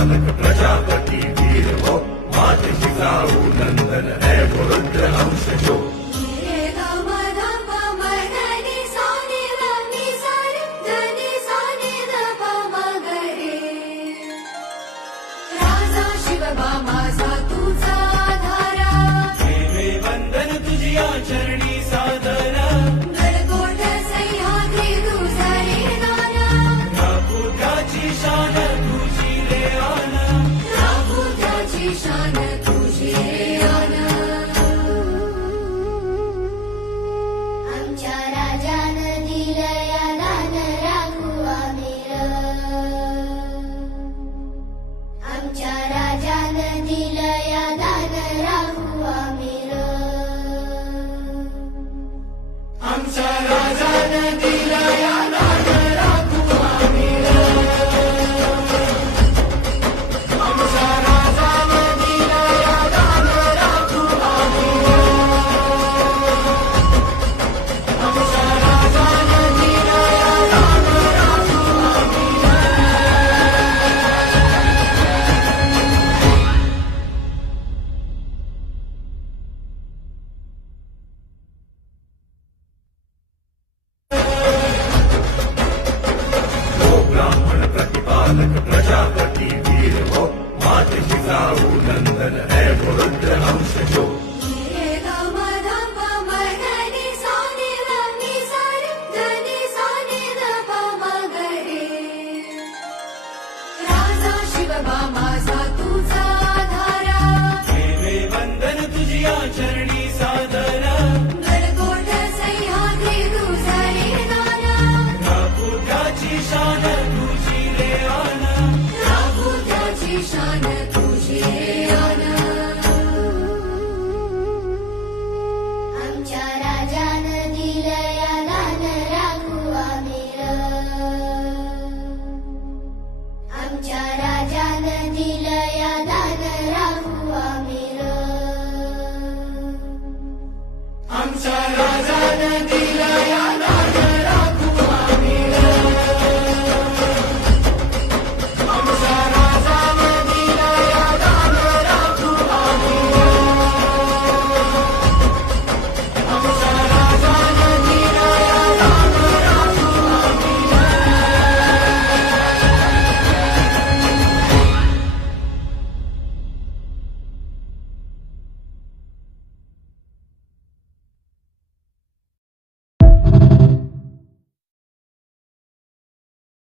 पालक प्रजापती वीर हो, मात जिजाऊ नंदन है वो रुद्र अंश जो। माझा तुझा धारा वंदन तुझिया चरणी सादरा गडगोट सह्याद्री तुझा रे नाना राखू त्याची शान तुझी रे आना राखू त्याची शान तुझी रे आना आमच्या राजानं दिलया दान राखू आम्ही आमच्या राजानं दिलया दान राखू आम्ही आमच्या राजानं दिलया दान राखू आम्ही आमच्या राजानं दिलया दान राखू आम्ही आमच्या राजानं दिलया दान राखू आम्ही ब्राह्मण प्रतिपालक